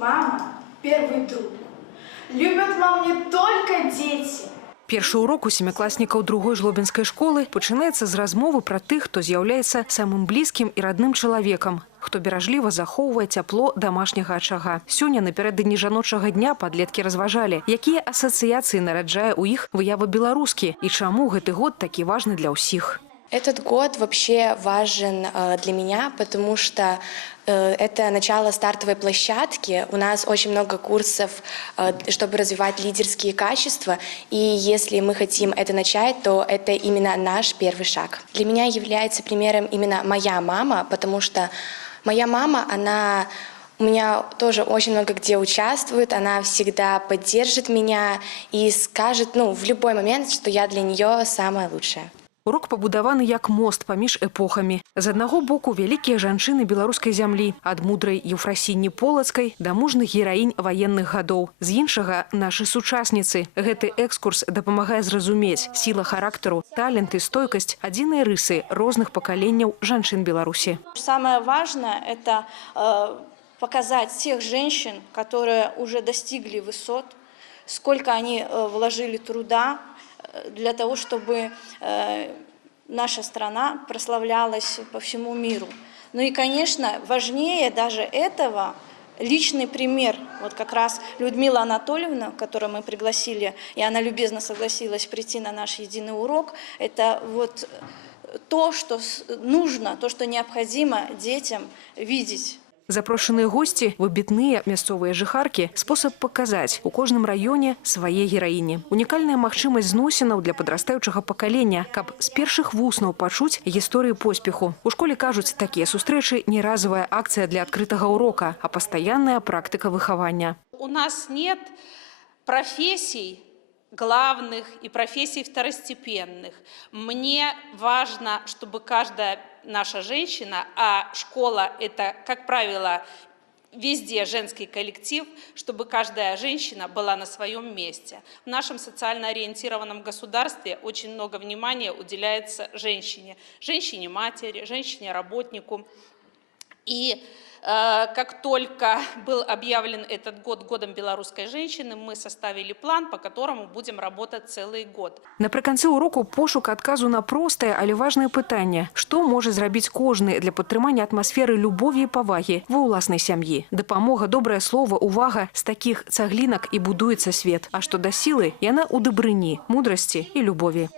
Мама – первый друг. Любят маму не только дети. Першы урок у семикласнікаў другой жлобінскай школы пачынаецца з размовы пра тых, хто з'яўляецца самым блізкім і родным чалавекам, хто беражліва захоўвае цяпло домашняга ачага. Сёння напярэдадні жаночага дня падлеткі разважалі, якія асацыяцыі нараджае ў іх выява беларускі і чаму гэты год такі важны для ўсіх. Этот год вообще важен для меня, потому что это начало стартовой площадки. У нас очень много курсов, чтобы развивать лидерские качества. И если мы хотим это начать, то это именно наш первый шаг. Для меня является примером именно моя мама, потому что моя мама, она у меня тоже очень много где участвует, она всегда поддержит меня и скажет, в любой момент, что я для нее самая лучшая. Урок пабудаваны як мост паміж эпохамі. З аднаго боку вялікія жанчыны беларускай зямлі, ад мудрай Еўфрасіні Полацкай да мужных гераінь ваенных гадоў. З іншага нашы сучасніцы. Гэты экскурс дапамагае зразумець сіла характару, талент і стойкасць – адзіныя рысы розных пакаленняў жанчын Беларусі. Самое важное – это показать тех женщин, которые уже достигли высот, сколько они вложили труда для того, чтобы наша страна прославлялась по всему миру. Ну и, конечно, важнее даже этого личный пример. Вот как раз Людмила Анатольевна, которую мы пригласили, и она любезно согласилась прийти на наш единый урок, это вот то, что нужно, то, что необходимо детям видеть. Запрошеныя госці, выбітныя мясцовыя жыхаркі, спосаб паказаць у кожным раёне свае гераіні. Унікальная магчымасць зносінаў для падрастаючага пакалення, каб з першых вуснаў пачуць гісторыі поспеху. У школе кажуць, такія сустрэчы не разовая акцыя для адкрытага урока, а пастаянная практыка выхавання. У нас нет профессий главных и профессий второстепенных. Мне важно, чтобы каждая наша женщина, а школа – это, как правило, везде женский коллектив, чтобы каждая женщина была на своем месте. В нашем социально ориентированном государстве очень много внимания уделяется женщине. Женщине-матери, женщине-работнику. И как только был объявлен этот год годом белорусской женщины, мы составили план, по которому будем работать целый год. Напрыканцы уроку пошук адказу на простае, але важнае пытанне. Што можа зрабіць кожны для падтрымання атмасферы любові і павагі ва ўласнай сям'і? Дапамога, добрае слова, увага – з такіх цаглінак і будуецца свет. А што да сілы, яна ў дабрыні, мудрасці і любові.